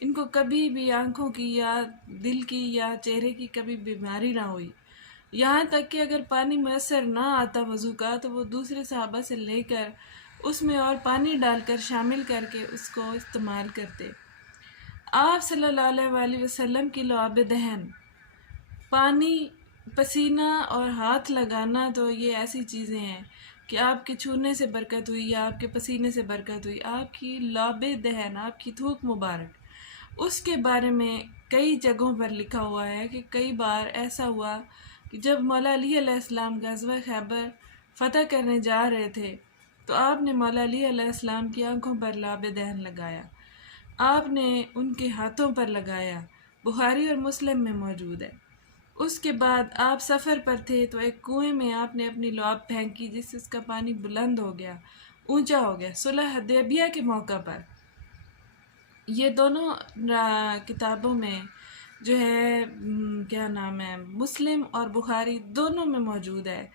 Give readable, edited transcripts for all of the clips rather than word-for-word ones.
ان کو کبھی بھی آنکھوں کی یا دل کی یا چہرے کی کبھی بیماری نہ ہوئی، یہاں تک کہ اگر پانی میسر نہ آتا وضو کا تو وہ دوسرے صحابہ سے لے کر اس میں اور پانی ڈال کر شامل کر کے اس کو استعمال کرتے۔ آپ صلی اللہ علیہ وآلہ وسلم کی لعاب دہن، پانی، پسینہ اور ہاتھ لگانا تو یہ ایسی چیزیں ہیں کہ آپ کے چھونے سے برکت ہوئی یا آپ کے پسینے سے برکت ہوئی۔ آپ کی لعاب دہن، آپ کی تھوک مبارک، اس کے بارے میں کئی جگہوں پر لکھا ہوا ہے کہ کئی بار ایسا ہوا کہ جب مولا علی علیہ السلام غزوہ خیبر فتح کرنے جا رہے تھے تو آپ نے مولا علی علیہ السلام کی آنکھوں پر لعاب دہن لگایا، آپ نے ان کے ہاتھوں پر لگایا، بخاری اور مسلم میں موجود ہے۔ اس کے بعد آپ سفر پر تھے تو ایک کنویں میں آپ نے اپنی لعاب پھینکی جس سے اس کا پانی بلند ہو گیا، اونچا ہو گیا، صلح حدیبیہ کے موقع پر۔ یہ دونوں کتابوں میں جو ہے کیا نام ہے، مسلم اور بخاری دونوں میں موجود ہے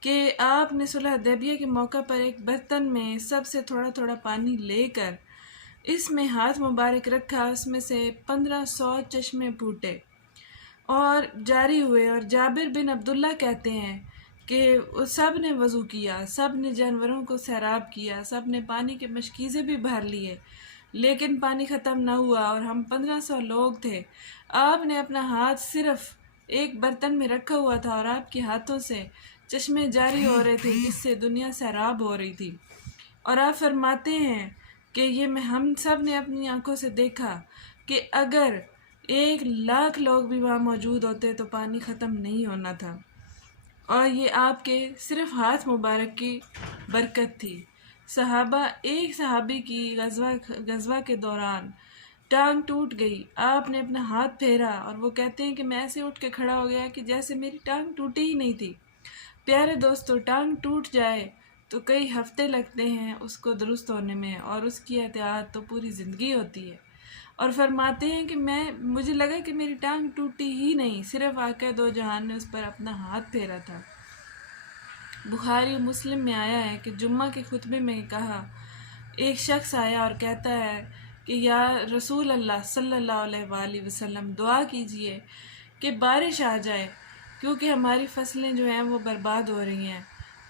کہ آپ نے صلح حدیبیہ کے موقع پر ایک برتن میں سب سے تھوڑا تھوڑا پانی لے کر اس میں ہاتھ مبارک رکھا، اس میں سے 1500 چشمے پھوٹے اور جاری ہوئے، اور جابر بن عبداللہ کہتے ہیں کہ سب نے وضو کیا، سب نے جانوروں کو سیراب کیا، سب نے پانی کے مشکیزے بھی بھر لیے، لیکن پانی ختم نہ ہوا اور ہم 1500 لوگ تھے۔ آپ نے اپنا ہاتھ صرف ایک برتن میں رکھا ہوا تھا اور آپ کے ہاتھوں سے چشمے جاری ہو رہے تھے جس سے دنیا سیراب ہو رہی تھی، اور آپ فرماتے ہیں کہ یہ ہم سب نے اپنی آنکھوں سے دیکھا کہ اگر 1,00,000 لوگ بھی وہاں موجود ہوتے تو پانی ختم نہیں ہونا تھا، اور یہ آپ کے صرف ہاتھ مبارک کی برکت تھی۔ ایک صحابی کی غزوہ کے دوران ٹانگ ٹوٹ گئی، آپ نے اپنا ہاتھ پھیرا اور وہ کہتے ہیں کہ میں ایسے اٹھ کے کھڑا ہو گیا کہ جیسے میری ٹانگ ٹوٹی ہی نہیں تھی۔ پیارے دوستو، ٹانگ ٹوٹ جائے تو کئی ہفتے لگتے ہیں اس کو درست ہونے میں، اور اس کی احتیاط تو پوری زندگی ہوتی ہے۔ اور فرماتے ہیں کہ مجھے لگا کہ میری ٹانگ ٹوٹی ہی نہیں، صرف آقا دو جہان نے اس پر اپنا ہاتھ پھیرا تھا۔ بخاری و مسلم میں آیا ہے کہ جمعہ کے خطبے میں کہا، ایک شخص آیا اور کہتا ہے کہ یا رسول اللہ صلی اللہ علیہ وآلہ وسلم، دعا کیجئے کہ بارش آ جائے کیونکہ ہماری فصلیں جو ہیں وہ برباد ہو رہی ہیں۔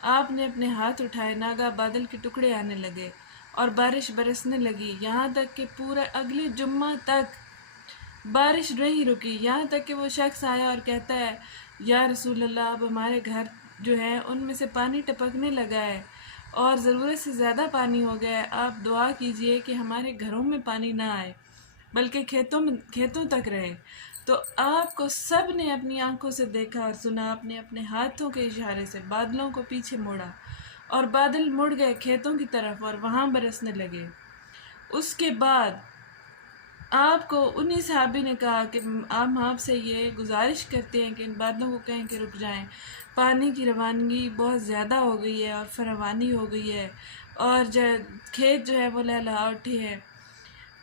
آپ نے اپنے ہاتھ اٹھائے، ناگہاں بادل کے ٹکڑے آنے لگے اور بارش برسنے لگی، یہاں تک کہ پورا اگلے جمعہ تک بارش نہیں رکی، یہاں تک کہ وہ شخص آیا اور کہتا ہے یا رسول اللہ، اب ہمارے گھر جو ہیں ان میں سے پانی ٹپکنے لگا ہے اور ضرورت سے زیادہ پانی ہو گیا ہے، آپ دعا کیجئے کہ ہمارے گھروں میں پانی نہ آئے بلکہ کھیتوں تک رہے۔ تو آپ کو سب نے اپنی آنکھوں سے دیکھا اور سنا، آپ نے اپنے ہاتھوں کے اشارے سے بادلوں کو پیچھے موڑا اور بادل مڑ گئے کھیتوں کی طرف اور وہاں برسنے لگے۔ اس کے بعد آپ کو انہی صحابی نے کہا کہ ہم آپ سے یہ گزارش کرتے ہیں کہ ان بادلوں کو کہیں کہ رک جائیں، پانی کی روانگی بہت زیادہ ہو گئی ہے اور فراوانی ہو گئی ہے اور کھیت جو ہے وہ لہلہا اٹھے ہیں۔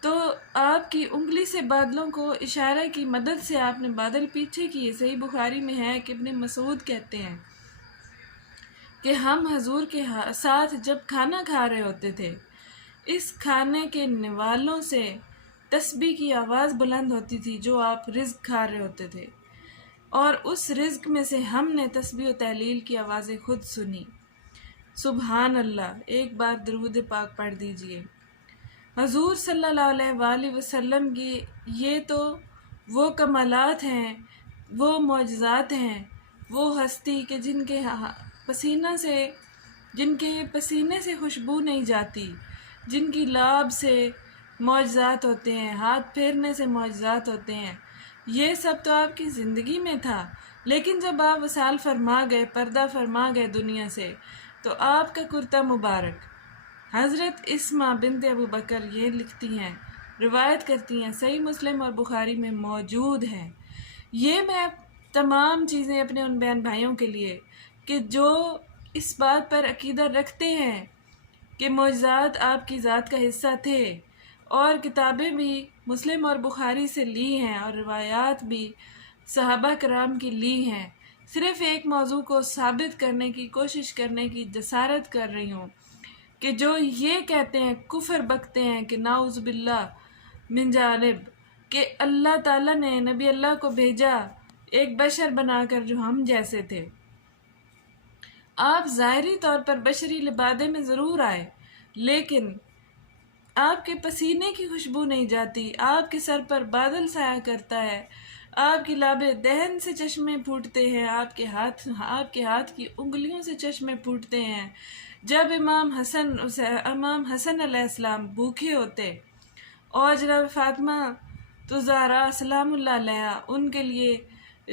تو آپ کی انگلی سے بادلوں کو اشارہ کی مدد سے آپ نے بادل پیچھے کیے۔ صحیح بخاری میں ہے کہ ابن مسعود کہتے ہیں کہ ہم حضور کے ساتھ جب کھانا کھا رہے ہوتے تھے، اس کھانے کے نوالوں سے تسبیح کی آواز بلند ہوتی تھی جو آپ رزق کھا رہے ہوتے تھے، اور اس رزق میں سے ہم نے تسبیح و تحلیل کی آوازیں خود سنی۔ سبحان اللہ، ایک بار درود پاک پڑھ دیجئے۔ حضور صلی اللہ علیہ وآلہ وسلم کی یہ تو وہ کمالات ہیں، وہ معجزات ہیں، وہ ہستی کہ جن کے پسینے سے خوشبو نہیں جاتی، جن کی لعاب سے معجزات ہوتے ہیں، ہاتھ پھیرنے سے معجزات ہوتے ہیں۔ یہ سب تو آپ کی زندگی میں تھا، لیکن جب آپ وصال فرما گئے، پردہ فرما گئے دنیا سے، تو آپ کا کرتا مبارک، حضرت اسماء بنت ابو بکر یہ لکھتی ہیں، روایت کرتی ہیں، صحیح مسلم اور بخاری میں موجود ہیں۔ یہ میں تمام چیزیں اپنے ان بہن بھائیوں کے لیے کہ جو اس بات پر عقیدہ رکھتے ہیں کہ معجزات آپ کی ذات کا حصہ تھے، اور کتابیں بھی مسلم اور بخاری سے لی ہیں اور روایات بھی صحابہ کرام کی لی ہیں، صرف ایک موضوع کو ثابت کرنے کی کوشش کرنے کی جسارت کر رہی ہوں کہ جو یہ کہتے ہیں، کفر بکتے ہیں کہ نعوذ باللہ من جانب کہ اللہ تعالیٰ نے نبی اللہ کو بھیجا ایک بشر بنا کر جو ہم جیسے تھے۔ آپ ظاہری طور پر بشری لبادے میں ضرور آئے، لیکن آپ کے پسینے کی خوشبو نہیں جاتی، آپ کے سر پر بادل سایہ کرتا ہے، آپ کی لاب دہن سے چشمے پھوٹتے ہیں، آپ کے ہاتھ کی انگلیوں سے چشمے پھوٹتے ہیں۔ جب امام حسن علیہ السلام بھوکے ہوتے اور جناب فاطمہ تو زہرا سلام اللہ علیہ ان کے لیے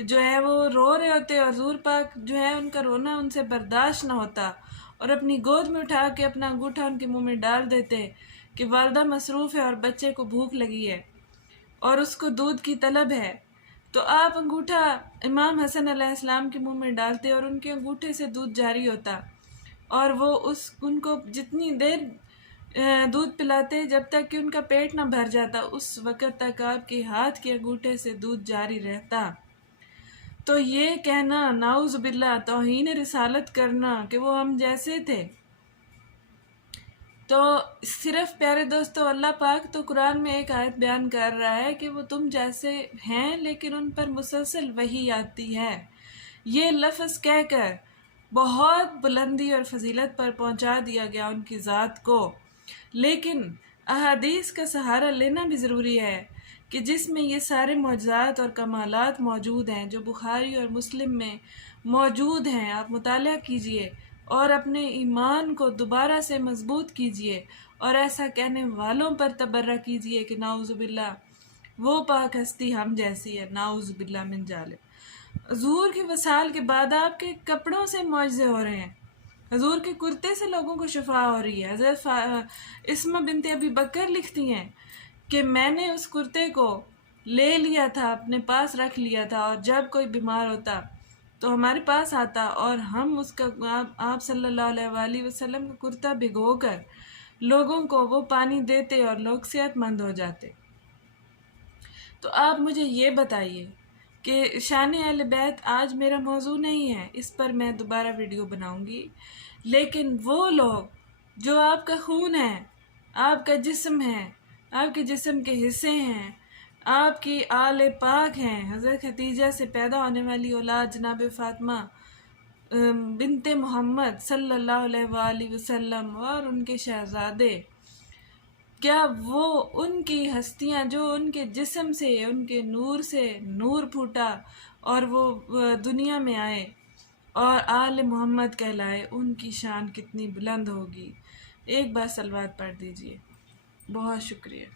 جو ہے وہ رو رہے ہوتے، اور حضور پاک جو ہے ان کا رونا ان سے برداشت نہ ہوتا، اور اپنی گود میں اٹھا کے اپنا انگوٹھا ان کے منہ میں ڈال دیتے کہ والدہ مصروف ہے اور بچے کو بھوک لگی ہے اور اس کو دودھ کی طلب ہے، تو آپ انگوٹھا امام حسن علیہ السلام کے منہ میں ڈالتے اور ان کے انگوٹھے سے دودھ جاری ہوتا، اور وہ ان کو جتنی دیر دودھ پلاتے جب تک کہ ان کا پیٹ نہ بھر جاتا، اس وقت تک آپ کے ہاتھ کے انگوٹھے سے دودھ جاری رہتا۔ تو یہ کہنا نعوذ باللہ توہین رسالت کرنا کہ وہ ہم جیسے تھے، تو صرف پیارے دوستو اللہ پاک تو قرآن میں ایک آیت بیان کر رہا ہے کہ وہ تم جیسے ہیں، لیکن ان پر مسلسل وحی آتی ہے۔ یہ لفظ کہہ کر بہت بلندی اور فضیلت پر پہنچا دیا گیا ان کی ذات کو، لیکن احادیث کا سہارا لینا بھی ضروری ہے کہ جس میں یہ سارے معجزات اور کمالات موجود ہیں جو بخاری اور مسلم میں موجود ہیں۔ آپ مطالعہ کیجئے اور اپنے ایمان کو دوبارہ سے مضبوط کیجئے، اور ایسا کہنے والوں پر تبرہ کیجئے کہ نعوذ باللہ وہ پاک ہستی ہم جیسی ہے، نعوذ باللہ من ذالک۔ حضور کے وصال کے بعد آپ کے کپڑوں سے معجزے ہو رہے ہیں، حضور کے کرتے سے لوگوں کو شفا ہو رہی ہے۔ حضرت اسمہ بنت ابی بکر لکھتی ہیں کہ میں نے اس کرتے کو لے لیا تھا، اپنے پاس رکھ لیا تھا، اور جب کوئی بیمار ہوتا تو ہمارے پاس آتا اور ہم اس کا آپ صلی اللہ علیہ وآلہ وسلم کا کرتا بھگو کر لوگوں کو وہ پانی دیتے اور لوگ صحت مند ہو جاتے۔ تو آپ مجھے یہ بتائیے کہ شان اہل بیت آج میرا موضوع نہیں ہے، اس پر میں دوبارہ ویڈیو بناؤں گی، لیکن وہ لوگ جو آپ کا خون ہے، آپ کا جسم ہے، آپ کے جسم کے حصے ہیں، آپ کی آل پاک ہیں، حضرت خدیجہ سے پیدا ہونے والی اولاد جناب فاطمہ بنت محمد صلی اللہ علیہ وآلہ وسلم اور ان کے شہزادے، کیا وہ ان کی ہستیاں جو ان کے جسم سے ان کے نور سے نور پھوٹا اور وہ دنیا میں آئے اور آل محمد کہلائے، ان کی شان کتنی بلند ہوگی؟ ایک بار صلوات پڑھ دیجئے۔ بہت شکریہ۔